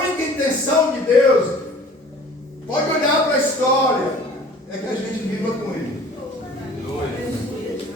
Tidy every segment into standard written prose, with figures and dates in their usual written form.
A única intenção de Deus, pode olhar para a história, é que a gente viva com Ele.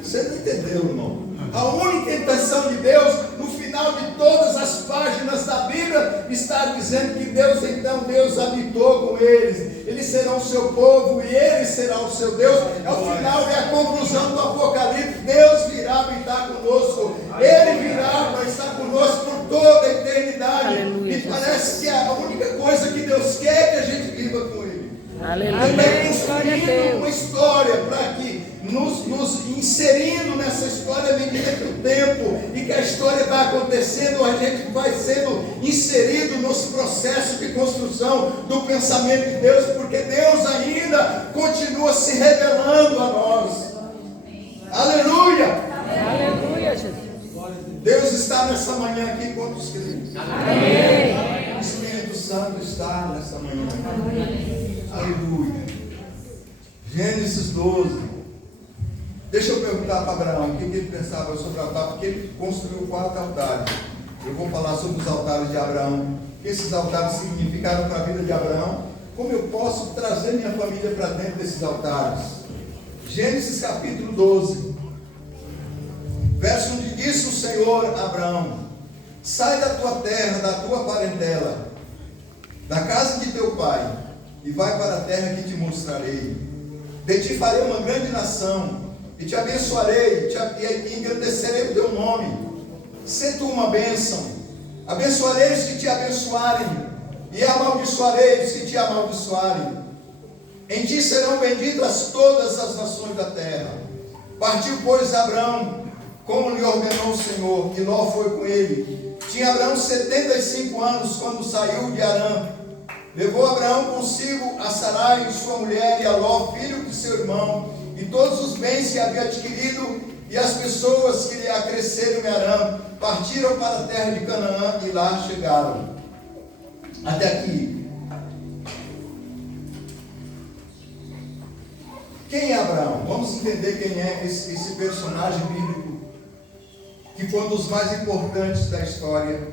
Você não entendeu, irmão? A única intenção de Deus, no final de todas as páginas da Bíblia, está dizendo que Deus habitou com eles. Eles serão o seu povo e Ele será o seu Deus. É o final e a conclusão do Apocalipse. Deus virá habitar conosco. Ele virá para estar conosco por toda a eternidade. Aleluia, e parece que a única coisa que Deus quer é que a gente viva com Ele. Aleluia. Ele vai construindo uma história para que nos inserindo nessa história à medida que o tempo e que a história vai acontecendo, a gente vai sendo inserido nos processos de construção do pensamento de Deus, porque Deus ainda continua se revelando a nós. Aleluia! Aleluia, Jesus. Deus está nessa manhã aqui com os crentes. Amém. O Espírito Santo está nessa manhã. Aleluia. Gênesis 12. Deixa eu perguntar para Abraão o que ele pensava sobre o altar, porque ele construiu 4 altares. Eu vou falar sobre os altares de Abraão, o que esses altares significaram para a vida de Abraão, como eu posso trazer minha família para dentro desses altares. Gênesis capítulo 12, verso onde disse o Senhor a Abraão: sai da tua terra, da tua parentela, da casa de teu pai, e vai para a terra que te mostrarei. De ti farei uma grande nação, e te abençoarei, e engrandecerei o teu nome. Sê tu uma bênção. Abençoarei os que te abençoarem, e amaldiçoarei os que te amaldiçoarem. Em ti serão benditas todas as nações da terra. Partiu, pois, Abraão, como lhe ordenou o Senhor, e Ló foi com ele. Tinha Abraão 75 anos quando saiu de Harã. Levou Abraão consigo a Sarai, sua mulher, e a Ló, filho de seu irmão, e todos os bens que havia adquirido, e as pessoas que lhe acresceram em Harã. Partiram para a terra de Canaã e lá chegaram. Até aqui. Quem é Abraão? Vamos entender quem é esse personagem bíblico, que foi um dos mais importantes da história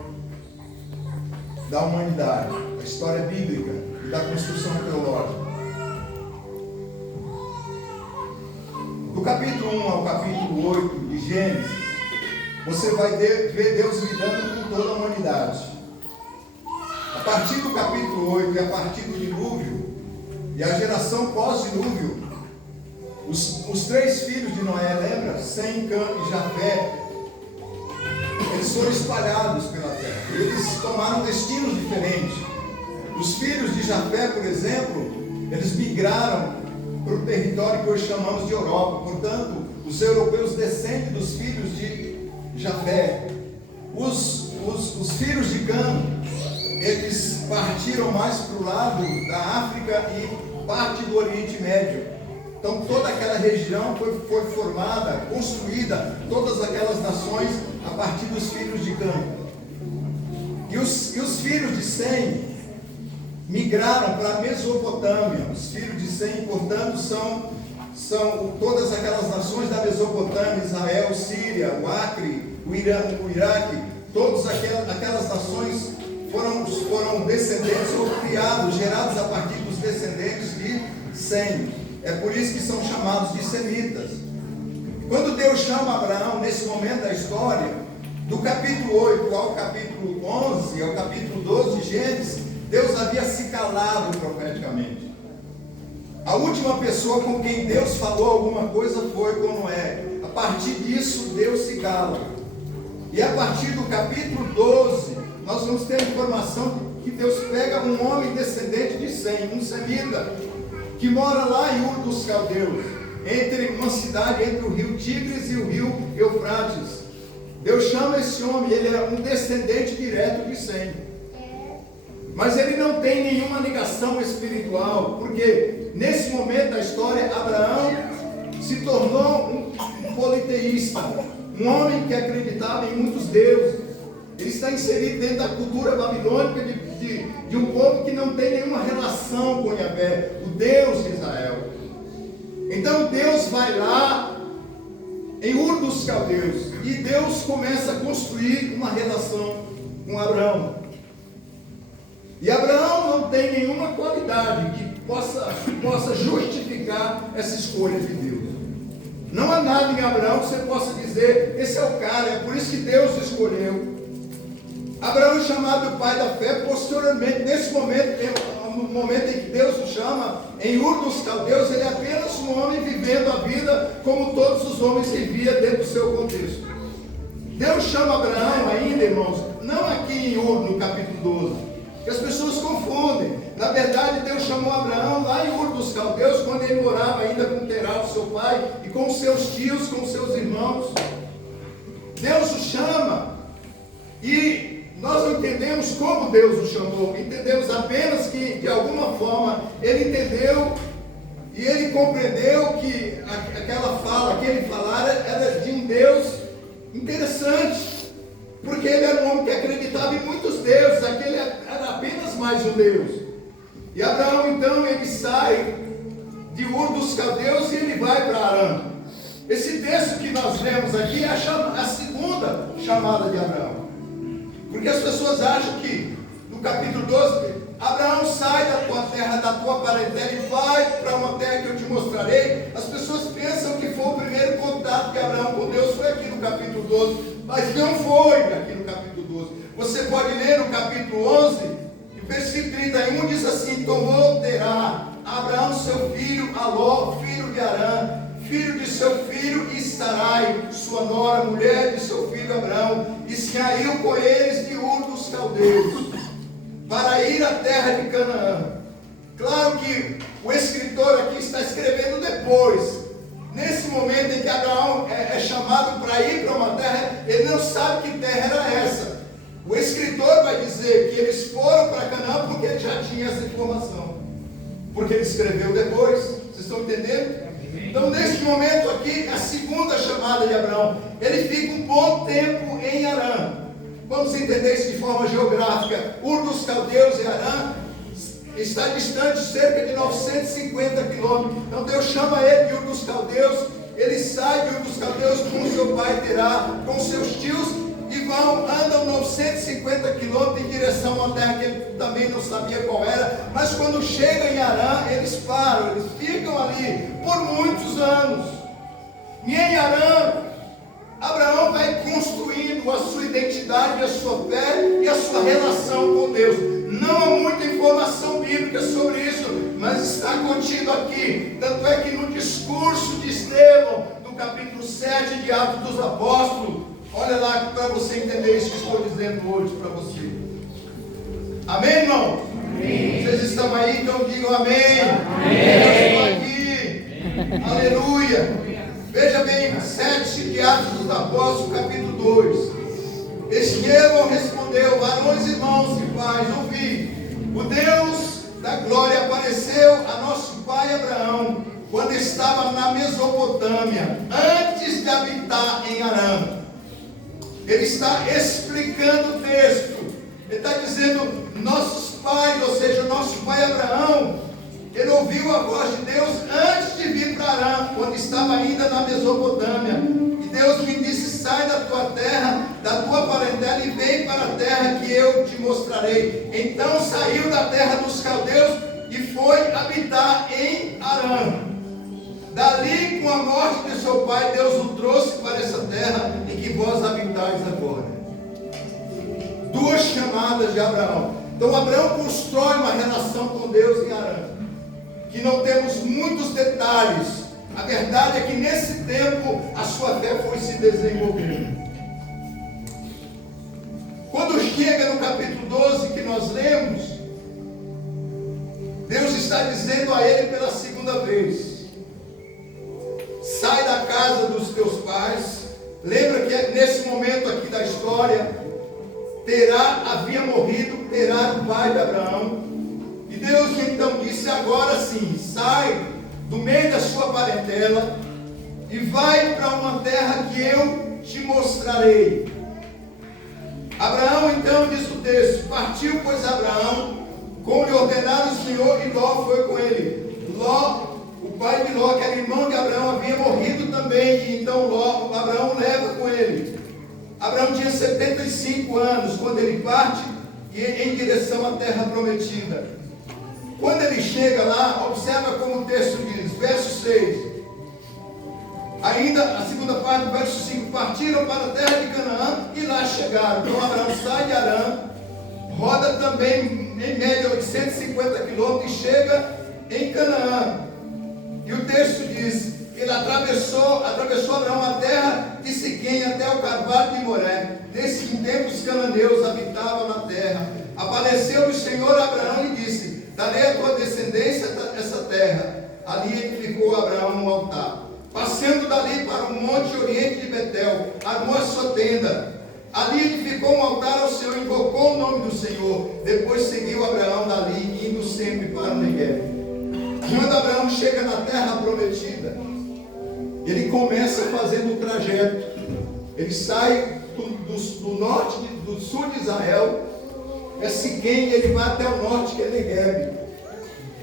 da humanidade, da história bíblica e da construção teológica. Do capítulo 1 ao capítulo 8 de Gênesis, você vai ver Deus lidando com toda a humanidade. A partir do capítulo 8 e a partir do dilúvio, e a geração pós-dilúvio, os 3 filhos de Noé, lembra? Sem, Cã e Jafé, eles foram espalhados pela terra. Eles tomaram destinos diferentes. Os filhos de Jafé, por exemplo, eles migraram para o território que hoje chamamos de Europa. Portanto, os europeus descendem dos filhos de Jafé. Os filhos de Cã, eles partiram mais para o lado da África e parte do Oriente Médio. Então toda aquela região foi formada, construída, todas aquelas nações a partir dos filhos de Cã. E os filhos de Sem migraram para a Mesopotâmia. Os filhos de Sem, portanto, são todas aquelas nações da Mesopotâmia: Israel, Síria, o Acre, o Iraque. Todas aquelas nações foram descendentes ou criados, gerados a partir dos descendentes de Sem. É por isso que são chamados de semitas. Quando Deus chama Abraão, nesse momento da história, do capítulo 8 ao capítulo 11, ao capítulo 12 de Gênesis, Deus havia se calado profeticamente. A última pessoa com quem Deus falou alguma coisa foi com Noé. A partir disso, Deus se cala. E a partir do capítulo 12, nós vamos ter a informação que Deus pega um homem descendente de Sem, um semita, que mora lá em Ur dos Caldeus, entre uma cidade entre o rio Tigres e o rio Eufrates. Deus chama esse homem, ele é um descendente direto de Sem. Mas ele não tem nenhuma ligação espiritual, porque nesse momento da história, Abraão se tornou um politeísta, um homem que acreditava em muitos deuses. Ele está inserido dentro da cultura babilônica de um povo que não tem nenhuma relação com Yahvé, o Deus de Israel. Então Deus vai lá em Ur dos Caldeus e Deus começa a construir uma relação com Abraão. E Abraão não tem nenhuma qualidade que possa justificar essa escolha de Deus. Não há nada em Abraão que você possa dizer, esse é o cara, é por isso que Deus escolheu. Abraão é chamado pai da fé. Posteriormente, nesse momento, no momento em que Deus o chama, em Ur dos Caldeus, ele é apenas um homem vivendo a vida como todos os homens viviam dentro do seu contexto. Deus chama Abraão ainda, irmãos, não aqui em Ur, no capítulo 12, que as pessoas confundem. Na verdade, Deus chamou Abraão lá em Ur dos Caldeus, quando ele morava ainda com Terá, seu pai, e com seus tios, com seus irmãos. Deus o chama, e nós não entendemos como Deus o chamou, entendemos apenas que, de alguma forma, ele entendeu e ele compreendeu que aquela fala, aquele falar era de um Deus interessante, porque ele era um homem que acreditava em muitos deuses, aquele era apenas mais um Deus. E Abraão, então, ele sai de Ur dos Caldeus e ele vai para Arã. Esse texto que nós lemos aqui é a segunda chamada de Abraão. Porque as pessoas acham que, no capítulo 12, Abraão sai da tua terra, da tua parentela e vai para uma terra que eu te mostrarei. As pessoas pensam que foi o primeiro contato de Abraão com Deus, foi aqui no capítulo 12, mas não foi aqui no capítulo 12. Você pode ler no capítulo 11, e versículo 31 diz assim: tomou Terá, Abraão seu filho, Aló, filho de Arã, filho de seu filho e Sarai, sua nora, mulher de seu filho Abraão, e saiu com eles de Ur dos Caldeus, para ir à terra de Canaã. Claro que o escritor aqui está escrevendo depois. Nesse momento em que Abraão é chamado para ir para uma terra, ele não sabe que terra era essa. O escritor vai dizer que eles foram para Canaã porque ele já tinha essa informação, porque ele escreveu depois. Vocês estão entendendo? Então, neste momento aqui, a segunda chamada de Abraão, ele fica um bom tempo em Arã. Vamos entender isso de forma geográfica. Ur dos Caldeus e Arã está distante cerca de 950 quilômetros. Então Deus chama ele de Ur dos Caldeus. Ele sai de Ur dos Caldeus com seu pai Terá, com seus tios, e andam 950 quilômetros em direção a uma terra que ele também não sabia qual era. Mas quando chegam em Arã, eles param, eles ficam ali por muitos anos. E em Arã, Abraão vai construindo a sua identidade, a sua fé e a sua relação com Deus. Não há muita informação bíblica sobre isso, mas está contido aqui. Tanto é que no discurso de Estevão, no capítulo 7 de Atos dos Apóstolos, olha lá para você entender isso que estou dizendo hoje para você. Amém, irmão? Amém. Vocês estão aí? Então digam amém. Amém. Eu estou aqui. Aleluia. Veja bem, 7 de Atos dos Apóstolos, capítulo 2. Estevão respondeu: varões, irmãos e pais, ouvi. O Deus da glória apareceu a nosso pai Abraão quando estava na Mesopotâmia, antes de habitar em Arã. Ele está explicando o texto. Ele está dizendo, nossos pais, ou seja, nosso pai Abraão, ele ouviu a voz de Deus antes de vir para Arã, quando estava ainda na Mesopotâmia. E Deus me disse: sai da tua terra, da tua parentela e vem para a terra que eu te mostrarei. Então saiu da terra dos caldeus e foi habitar em Arã. Dali, com a morte de seu pai, Deus o trouxe para essa terra em que vós habitais agora. Duas chamadas de Abraão. Então Abraão constrói uma relação com Deus em Arã, que não temos muitos detalhes. A verdade é que nesse tempo a sua fé foi se desenvolvendo. Quando chega no capítulo 12 que nós lemos, Deus está dizendo a ele pela segunda vez: sai da casa dos teus pais. Lembra que nesse momento aqui da história, Terá havia morrido, Terá o pai de Abraão. E Deus então disse: agora sim, sai do meio da sua parentela e vai para uma terra que eu te mostrarei. Abraão então, diz o texto, partiu pois Abraão, como lhe ordenara o Senhor, e Ló foi com ele. Ló, o pai de Ló, que era irmão de Abraão, havia morrido também, e então Abraão leva com ele. Abraão tinha 75 anos quando ele parte, em direção à terra prometida. Quando ele chega lá, observa como o texto diz, verso 6. Ainda a segunda parte do verso 5, partiram para a terra de Canaã e lá chegaram. Então Abraão sai de Harã, roda também em média 850 quilômetros e chega em Canaã. E o texto diz que ele atravessou Abraão a terra de Siquém até o carvalho de Moré. Nesse tempo os cananeus habitavam na terra. Apareceu o Senhor a Abraão e disse: darei à tua descendência essa terra. Ali edificou Abraão um altar. Passando dali para o monte oriente de Betel, armou a sua tenda. Ali edificou um altar ao Senhor, invocou o nome do Senhor. Depois seguiu Abraão dali, indo sempre para o Negueb. Quando Abraão chega na terra prometida, ele começa fazendo o trajeto. Ele sai do norte, do sul de Israel, é Siquém, ele vai até o norte, que é Negueb.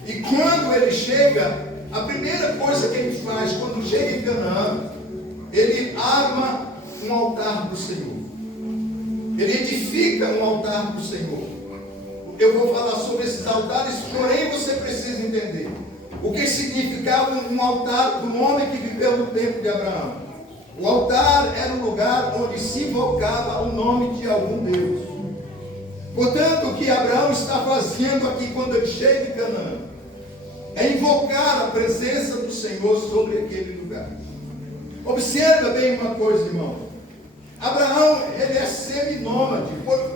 E quando ele chega, a primeira coisa que ele faz, quando chega em Canaã, ele arma um altar do Senhor. Ele edifica um altar do Senhor. Eu vou falar sobre esses altares, porém você precisa entender o que significava um altar do homem que viveu no tempo de Abraão. O altar era um lugar onde se invocava o nome de algum Deus. Portanto, o que Abraão está fazendo aqui quando ele chega em Canaã é invocar a presença do Senhor sobre aquele lugar. Observa bem uma coisa, irmão. Abraão, ele é seminômade.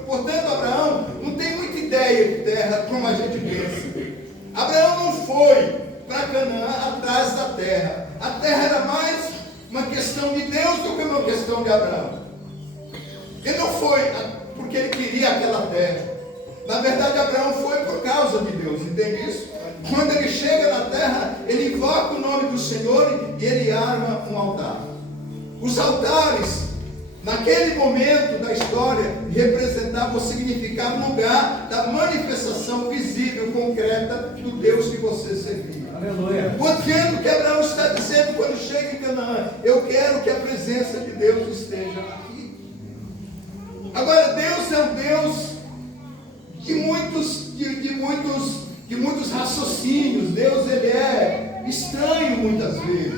Portanto, Abraão não tem muita ideia de terra como a gente pensa. Abraão não foi para Canaã atrás da terra. A terra era mais uma questão de Deus do que uma questão de Abraão. Ele não foi porque ele queria aquela terra. Na verdade, Abraão foi por causa de Deus, entende isso? Quando ele chega na terra, ele invoca o nome do Senhor e ele arma um altar. Os altares, naquele momento da história, representavam, significavam lugar da manifestação visível, concreta do Deus que você servia. Aleluia. Portanto, o que Abraão está dizendo quando chega em Canaã, eu quero que a presença de Deus esteja aqui. Agora, Deus é um Deus de muitos raciocínios. Deus, ele é estranho muitas vezes.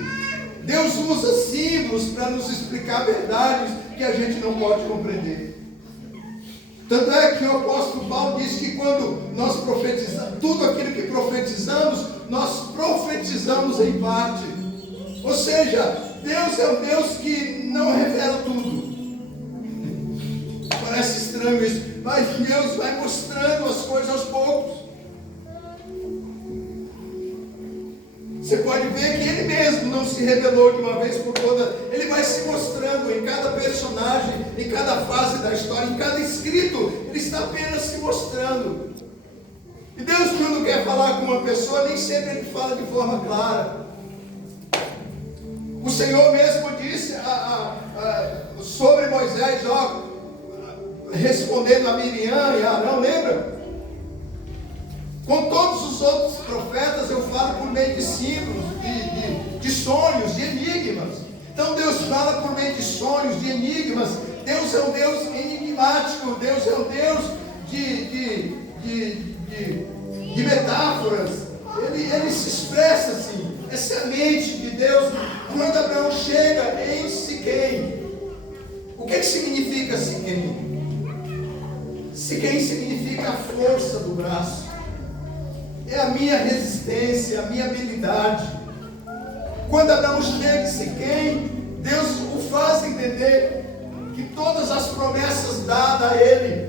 Deus usa símbolos para nos explicar verdades que a gente não pode compreender. Tanto é que o apóstolo Paulo diz que quando nós profetizamos, tudo aquilo que profetizamos, nós profetizamos em parte. Ou seja, Deus é um Deus que não revela tudo. Parece estranho isso, mas Deus vai mostrando as coisas aos poucos. Você pode ver que Ele mesmo não se revelou de uma vez por todas. Ele vai se mostrando em cada personagem, em cada fase da história, em cada escrito. Ele está apenas se mostrando. E Deus, quando quer falar com uma pessoa, nem sempre Ele fala de forma clara. O Senhor mesmo disse sobre Moisés, respondendo a Miriam e a Arão, lembra? Com todos os outros profetas eu falo por meio de símbolos, de sonhos, de enigmas. Então Deus fala por meio de sonhos, de enigmas. Deus é um Deus enigmático. Deus é um Deus de metáforas. Ele se expressa assim. Essa é a mente de Deus. Quando Abraão chega em Siquém, o que significa Siquém? Siquém significa a força do braço. É a minha resistência, a minha habilidade. Quando Abraão chega em Siquém, Deus o faz entender que todas as promessas dadas a ele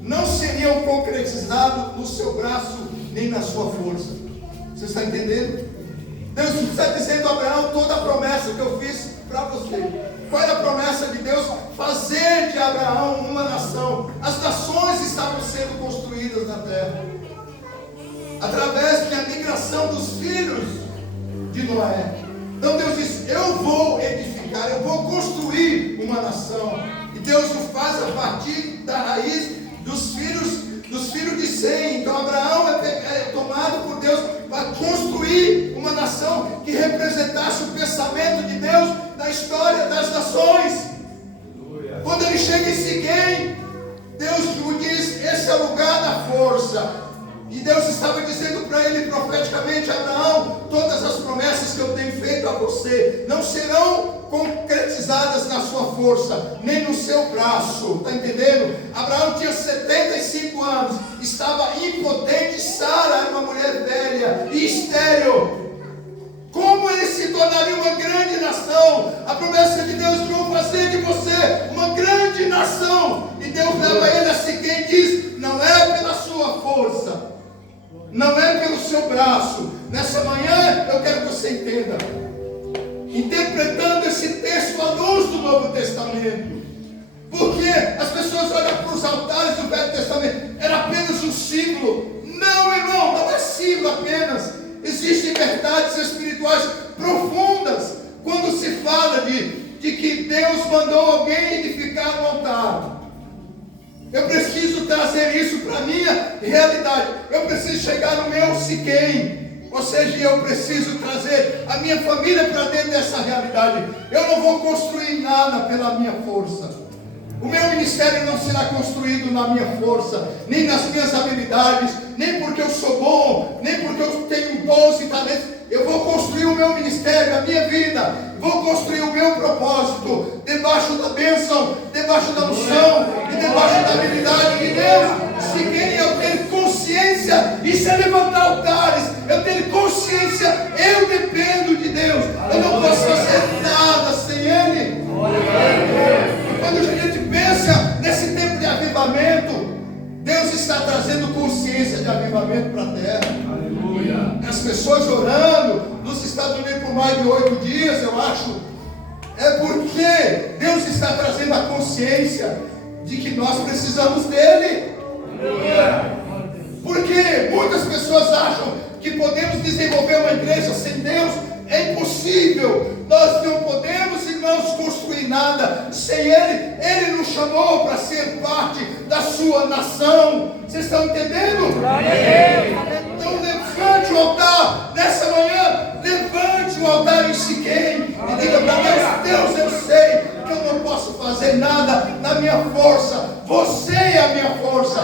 não seriam concretizadas no seu braço nem na sua força. Você está entendendo? Deus está dizendo a Abraão: toda a promessa que eu fiz para você. Qual era a promessa de Deus? Fazer de Abraão uma nação. As nações estavam sendo construídas na terra através da migração dos filhos de Noé. Então Deus diz: eu vou edificar, eu vou construir uma nação. E Deus o faz a partir da raiz dos filhos de Sem. Então Abraão é tomado por Deus para construir uma nação que representasse o pensamento de Deus na história das nações. Quando ele chega em Siquém, Deus diz: esse é lugar da força. E Deus estava dizendo para ele profeticamente: Abraão, todas as promessas que eu tenho feito a você não serão concretizadas na sua força, nem no seu braço. Está entendendo? Abraão tinha 75 anos, estava impotente. Sara era uma mulher velha e estéril. Como ele se tornaria uma grande nação? A promessa de Deus: vou fazer de você uma grande nação. E Deus leva ele a Siquém e diz: não é pela sua força, não é pelo seu braço. Nessa manhã eu quero que você entenda, interpretando esse texto à luz do Novo Testamento. Porque as pessoas olham para os altares do Velho Testamento, era apenas um símbolo. Não, irmão, não é símbolo apenas. Existem verdades espirituais profundas quando se fala de que Deus mandou alguém edificar um altar. Eu preciso trazer isso para a minha realidade. Eu preciso chegar no meu Siquém. Ou seja, eu preciso trazer a minha família para dentro dessa realidade. Eu não vou construir nada pela minha força. O meu ministério não será construído na minha força, nem nas minhas habilidades, nem porque eu sou bom, nem porque eu tenho dons e talentos. Eu vou construir o meu ministério, a minha vida, vou construir o meu propósito, debaixo da bênção, debaixo da unção e debaixo da habilidade de Deus. Se quem eu ter consciência, isso é levantar altares. Eu tenho consciência, eu dependo de Deus, eu não posso fazer nada sem Ele. Quando a gente pensa nesse tempo de avivamento, Deus está trazendo consciência de avivamento para a terra. Aleluia. As pessoas orando nos Estados Unidos por mais de 8 dias, eu acho, é porque Deus está trazendo a consciência de que nós precisamos dele. Aleluia. Porque muitas pessoas acham que podemos desenvolver uma igreja sem Deus. É impossível. Nós não podemos, irmãos, construir nada sem Ele. Ele nos chamou para ser parte da sua nação. Vocês estão entendendo? Então levante o altar nessa manhã. Levante o altar em Siquém e diga para Deus: Deus, eu sei que eu não posso fazer nada na minha força. Você é a minha força.